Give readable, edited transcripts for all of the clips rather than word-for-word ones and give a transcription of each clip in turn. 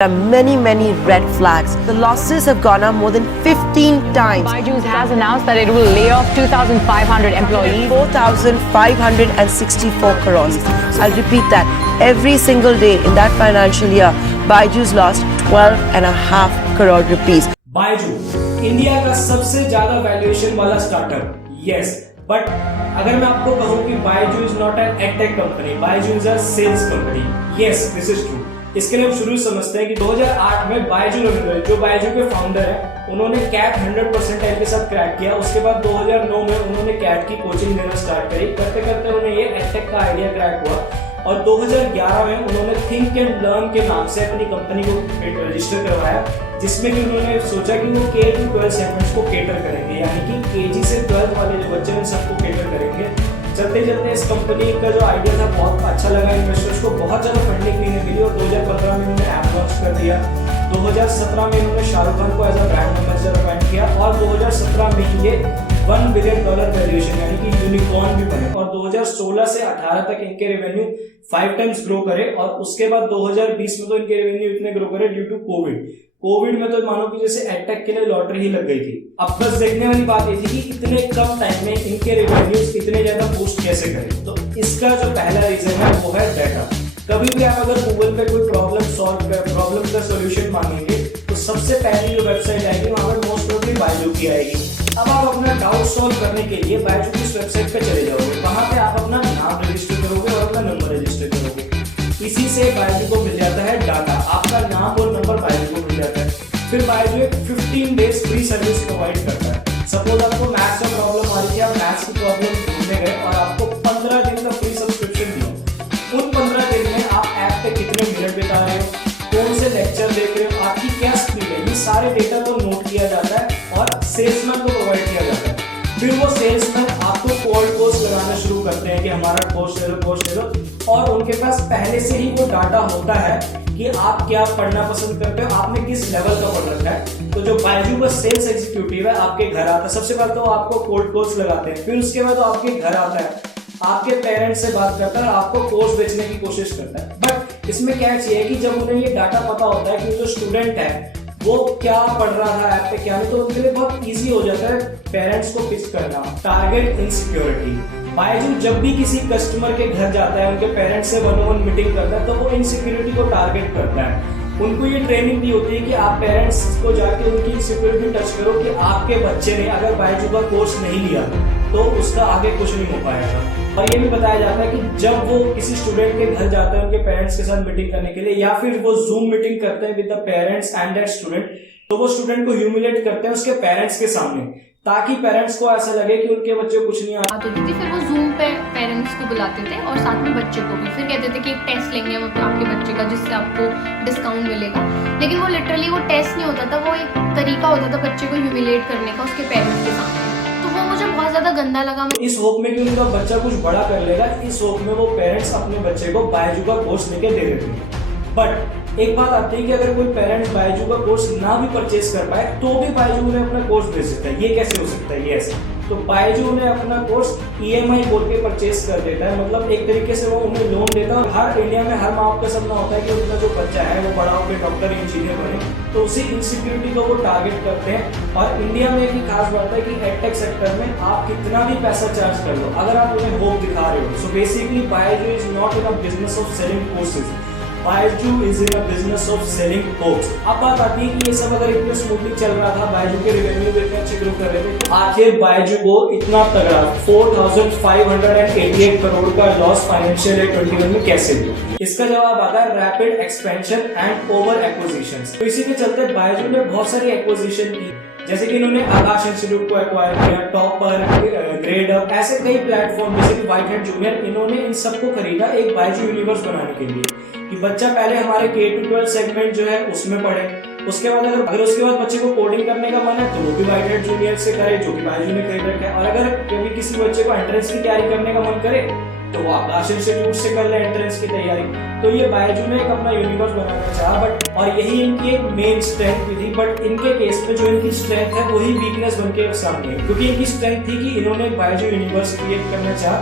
There are many red flags. The losses have gone up more than 15 times. Byju's has announced that it will lay off 2,500 employees. 4,564 crores. I'll repeat that. Every single day in that financial year, Byju's lost 12.5 crore rupees. Byju India का सबसे ज्यादा valuation वाला startup, yes, but अगर मैं आपको कहूं कि Byju is not an edtech company, Byju is a sales company, yes this is true. इसके लिए हम शुरू समझते हैं कि 2008 में बायजू रविंद्र, जो बायजू के फाउंडर हैं, उन्होंने कैट 100% के साथ क्रैक किया। उसके बाद 2009 में उन्होंने कैट की कोचिंग देना स्टार्ट करी। करते करते उन्हें ये एडटेक का आइडिया क्रैक हुआ और 2011 में उन्होंने थिंक एंड लर्न के नाम से अपनी कंपनी को रजिस्टर करवाया, जिसमें कि उन्होंने सोचा कि वो K-12 सेगमेंट्स को केटर करेंगे, यानी कि KG से 12 वाले जो बच्चे हैं सबको केटर करेंगे। चलते चलते इस कंपनी का जो आइडिया था बहुत अच्छा लगा इन्वेस्टर्स को, बहुत ज़्यादा फंडिंग भी मिली और 2015 में उन्होंने ऐप लॉन्च कर दिया। 2017 में उन्होंने शाहरुख खान को as a brand ambassador appoint किया और 2017 में ये $1 बिलियन वैल्यूएशन यानी कि यूनिकॉर्न भी बने और 2016 से 18 तक इनके रेवेन्यू 5 टाइम्स ग्रो करे और उसके बाद 2020 में तो इनके रेवेन्यू इतने ग्रो करे ड्यू टू कोविड में तो मानो कि जैसे एडटेक के लिए लॉटरी ही लग गई थी। अब बस देखने वाली बात ये थी कि इतने कम टाइम में इनके रेवेन्यूज इतने ज्यादा बूस्ट कैसे करें। तो इसका जो पहला रीजन है वो है डाटा। कभी भी आप अगर गूगल पे कोई प्रॉब्लम का सोल्यूशन मांगेंगे तो सबसे पहली जो वेबसाइट आएगी वहां पर मोस्ट प्रोबेबली बायजू की आएगी। अब आप अपना डाउट सॉल्व करने के लिए बायजू की वेबसाइट पे चले जाओगे, वहां पे आप अपना नाम रजिस्टर करोगे और अपना नंबर रजिस्टर करोगे। इसी से बायजू को मिल जाता है डाटा, आपका नाम और नंबर बायजू को मिल जाता है। फिर बायजू एक 15 डेज फ्री सर्विस प्रोवाइड करता है। सपोज आपको मैथ्स का प्रॉब्लम आ रही है, आप मैथ्स की प्रॉब्लम ढूंढने गए और आपको 15 दिन का फ्री सब्सक्रिप्शन दिया। उन 15 दिन में आप ऐप पे कितने मिनट बिता रहे हो, कौन से लेक्चर देख रहे हो, आपकी क्या स्पीड है, ये सारे डेटा को नोट किया जाता है और सेल्समैन को प्रोवाइड किया जाता है। फिर वो सेल्समैन आपको कोल्ड कॉल्स लगाना शुरू करते हैं कि हमारा कोर्स ले लो और उनके पास पहले से ही वो डाटा होता है कि आप क्या पढ़ना पसंद करते हो, आपने किस लेवल का पढ़ रखा है। तो जो बायजू का सेल्स एग्जीक्यूटिव है आपके घर आता है, सबसे पहले तो आपको कोल्ड कॉल्स लगाते हैं, फिर उसके बाद आपके घर आता है, आपके पेरेंट्स से बात करता है, आपको कोर्स बेचने की कोशिश करता है। बट इसमें क्या चाहिए कि जब उन्हें ये डाटा पता होता है कि जो स्टूडेंट है वो क्या पढ़ रहा था ऐप पे क्या नहीं, तो उनके लिए बहुत इजी हो जाता है पेरेंट्स को पिच करना। टारगेट इनसिक्योरिटी, बायजू जब भी किसी कस्टमर के घर जाता है, उनके पेरेंट्स से 1-on-1 मीटिंग करता है, तो वो इनसिक्योरिटी को टारगेट करता है। उनको ये ट्रेनिंग दी होती है कि आप पेरेंट्स को जाके उनकी इनसिक्योरिटी टच करो कि आपके बच्चे ने अगर बायजू का कोर्स नहीं लिया तो उसका आगे कुछ नहीं हो पाएगा। और ये भी बताया जाता है कि जब वो किसी स्टूडेंट के घर जाते हैं उनके पेरेंट्स के साथ मीटिंग करने के लिए, या फिर वो जूम मीटिंग करते हैं with the parents and that student, तो वो स्टूडेंट को ह्यूमिलेट करते हैं उसके पेरेंट्स के सामने, ताकि पेरेंट्स को ऐसा लगे कि उनके बच्चे को कुछ नहीं आता होती थी। फिर वो जूम पे पेरेंट्स को बुलाते थे और साथ में बच्चे को भी, फिर कहते थे कि एक टेस्ट लेंगे हम आपके बच्चे का जिससे आपको डिस्काउंट मिलेगा। लेकिन वो लिटरली वो टेस्ट नहीं होता था, वो एक तरीका होता था बच्चे को ह्यूमिलेट करने का उसके पेरेंट्स के सामने। तो वो मुझे बहुत ज्यादा गंदा लगा। इस होप में कि उनका बच्चा कुछ बड़ा कर लेगा, इस होप में वो पेरेंट्स अपने बच्चे को बायजू का कोर्स लेके दे देते हैं। बट एक बात आती है कि अगर कोई पेरेंट्स बायजू का कोर्स ना भी परचेज कर पाए तो भी बायजू उन्हें अपना कोर्स दे सकता है। ये कैसे हो सकता है? ये ऐसे तो बायजू उन्हें अपना कोर्स EMI बोल के परचेज कर देता है, मतलब एक तरीके से वो उन्हें लोन देता है। हर इंडिया में हर माँ बाप का सपना होता है कि उनका जो बच्चा है वो बड़ा होकर डॉक्टर इंजीनियर बने, तो उसी इनसिक्योरिटी को वो टारगेट करते हैं। और इंडिया में एक खास बात है कि एडटेक सेक्टर में आप कितना भी पैसा चार्ज कर लो, अगर आप उन्हें होप दिखा रहे हो, so basically Byju is not in a business of selling courses, Byju is in a business of selling hopes. अब बात आती है कि ये सब अगर इतने स्मूथली चल रहा था, बायजू के रेवेन्यू इतने अच्छे ग्रो कर रहे थे, तो आखिर बायजू को इतना तगड़ा 4,588 करोड़ का लॉस फाइनेंशियल ईयर 21 में कैसे हुआ? इसका जवाब आता है rapid expansion and over acquisitions. तो इसी के चलते बायजू ने बहुत सारी एक्विजिशन की, जैसे कि इन्होंने आकाश इंस्टीट्यूट को एक्वायर किया, टॉपर, ग्रेड अप, ऐसे कई प्लेटफॉर्म जैसे कि व्हाइट हेड जूनियर, इन्होंने इन सबको खरीदा एक बायजू यूनिवर्स बनाने के लिए कि बच्चा पहले हमारे K-12 सेगमेंट जो है उसमें पढ़े, उसके बाद अगर उसके बाद बच्चे को कोडिंग करने का मन है तो वो भी व्हाइट हेड जूनियर से करे जो कि बायजू ने खरीद रखा है। और अगर कभी किसी बच्चे को एंट्रेंस की तैयारी करने का मन करे तो वो आकाश इंस्टीट्यूट से कर ले एंट्रेंस की तैयारी। तो ये बायजू ने एक अपना यूनिवर्स बनाना चाहा, बट और यही इनकी एक मेन स्ट्रेंथ भी थी। बट इनके केस में जो इनकी स्ट्रेंथ है वही वीकनेस बन के सामने है, क्योंकि इनकी स्ट्रेंथ थी कि इन्होंने बायजू यूनिवर्स क्रिएट करना चाहा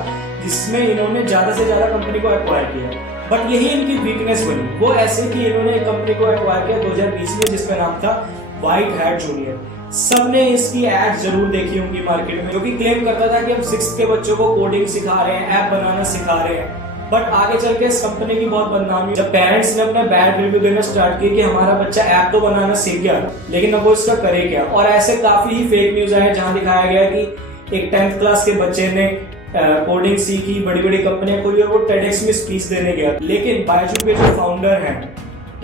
जिसमें इन्होंने ज्यादा से ज्यादा कंपनी को एक्वायर किया। बट यही इनकी वीकनेस बनी, वो ऐसे कि इन्होंने एक कंपनी को एक्वायर किया 2020 में जिसका नाम था व्हाइट हैट जूनियर। सबने इसकी एड जरूर देखी होंगी मार्केट में, जो कि क्लेम करता था कि हम 6th के बच्चों को कोडिंग सिखा रहे हैं, ऐप बनाना सिखा रहे हैं। बट आगे चल के इस कंपनी की बहुत बदनामी, जब पेरेंट्स ने अपना बैड रिव्यू देना स्टार्ट किया कि हमारा बच्चा ऐप तो बनाना सीख गया लेकिन अब वो इसका करे क्या। और ऐसे काफी ही फेक न्यूज आए जहां दिखाया गया कि एक 10th क्लास के बच्चे ने कोडिंग सीखी, बड़ी बड़ी कंपनियां खोली और वो TEDx में स्पीच देने गया। लेकिन बायजू के जो फाउंडर हैं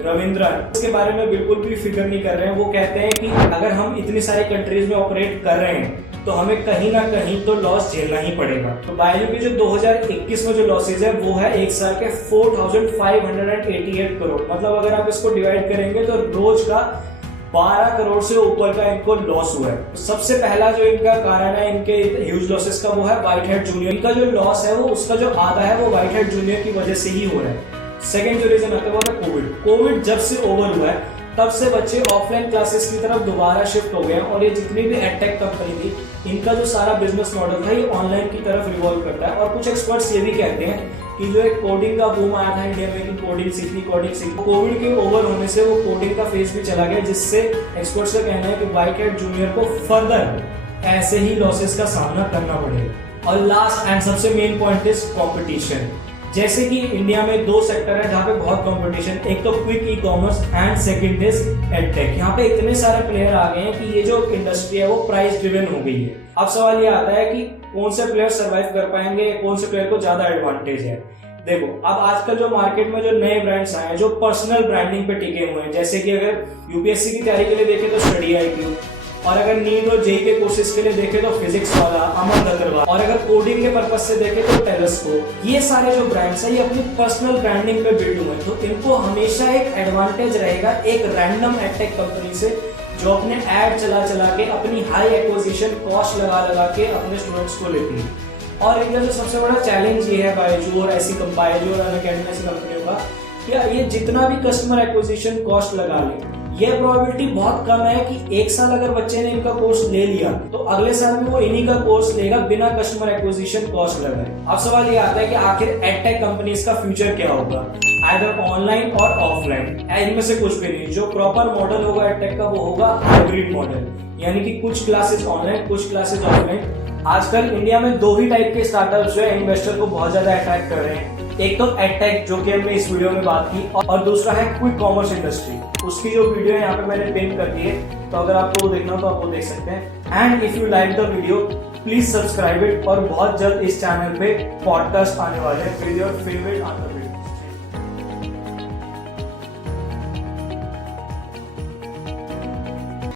रविंद्रन, इसके बारे में बिल्कुल भी फिक्र नहीं कर रहे हैं। वो कहते हैं कि अगर हम इतनी सारी कंट्रीज में ऑपरेट कर रहे हैं तो हमें कहीं ना कहीं तो लॉस झेलना ही पड़ेगा। तो बायजू के जो 2021 में जो लॉसेज है वो है एक साल के 4588 करोड़। मतलब अगर आप इसको डिवाइड करेंगे तो रोज का 12 करोड़ से ऊपर का इनको लॉस हुआ है। तो सबसे पहला जो इनका कारण है इनके ह्यूज लॉसेस का वो है व्हाइट हैट जूनियर। इनका जो लॉस है वो उसका जो आधा है वो व्हाइट हैट जूनियर की वजह से ही हो रहा है। सेकेंड जो रीजन आता है वो है कोविड जब से ओवर हुआ है तब से बच्चे ऑफलाइन क्लासेस की तरफ दोबारा शिफ्ट हो गए हैं और ये जितनी भी एडटेक कंपनी थी इनका जो सारा बिजनेस मॉडल था ये ऑनलाइन की तरफ रिवॉल्व करता है। और कुछ एक्सपर्ट्स ये भी कहते हैं कि जो एक कोडिंग का बूम आया था इंडिया में कि कोडिंग सीखनी कोविड के ओवर होने से वो कोडिंग का फेज भी चला गया, जिससे एक्सपर्ट्स का कहना है कि व्हाइट हैट जूनियर को फर्दर ऐसे ही लॉसेस का सामना करना पड़ेगा। और लास्ट एंड सबसे मेन पॉइंट इज कॉम्पिटिशन। जैसे कि इंडिया में 2 सेक्टर है जहाँ पे बहुत कंपटीशन, एक तो quick e commerce and second is edtech. यहाँ पे इतने सारे प्लेयर आ गए हैं कि ये जो इंडस्ट्री है वो प्राइस ड्रिवन हो गई है। अब सवाल ये आता है कि कौन से प्लेयर सर्वाइव कर पाएंगे, कौन से प्लेयर को ज्यादा एडवांटेज है। देखो अब आजकल जो मार्केट में जो नए ब्रांड्स आए हैं जो पर्सनल ब्रांडिंग पे टिके हुए हैं, जैसे कि अगर यूपीएससी की तैयारी के लिए देखें तो स्टडी IQ, और अगर नीट और जेई के कोर्सेज के लिए देखें तो फिजिक्स वाला अमन अग्रवाल, और अगर कोडिंग के पर्पज से देखें तो टेलेस्कोप। ये सारे जो ब्रांड्स हैं ये अपनी पर्सनल ब्रांडिंग पे बिल्ड हुए हैं, तो इनको हमेशा एक एडवांटेज रहेगा एक रैंडम एडटेक कंपनी से जो अपने एड चला के अपनी हाई एक्विजिशन कॉस्ट लगा के अपने स्टूडेंट्स को लेती है। और इनका जो सबसे बड़ा चैलेंज ये है बायजू और बायजू और अनअकैडमी ऐसी कंपनियों का, कि ये जितना भी कस्टमर एक्विजिशन कॉस्ट लगा ले ये प्रोबेबिलिटी बहुत कम है कि एक साल अगर बच्चे ने इनका कोर्स ले लिया तो अगले साल में वो इन्हीं का कोर्स लेगा बिना कस्टमर एक्विजिशन कॉस्ट लगाए। अब सवाल ये आता है कि आखिर एडटेक कंपनीज का फ्यूचर क्या होगा, आइदर ऑनलाइन और ऑफलाइन, इनमें से कुछ भी नहीं। जो प्रॉपर मॉडल होगा एडटेक का वो होगा हाइब्रिड मॉडल, यानी कि कुछ क्लासेस ऑनलाइन कुछ क्लासेस ऑफलाइन। आजकल इंडिया में 2 ही टाइप के स्टार्टअप्स जो है इन्वेस्टर को बहुत ज्यादा अट्रैक्ट कर रहे हैं। एक तो एडटेक जो कि हमने इस वीडियो में बात की, और दूसरा है क्विक कॉमर्स इंडस्ट्री। उसकी जो वीडियो है यहाँ पे मैंने पिन कर दी है, तो अगर आपको वो देखना हो तो आप वो देख सकते हैं। And if you like the video please subscribe it. और बहुत जल्द इस चैनल पे पॉडकास्ट आने वाले हैं विद योर फेवरेट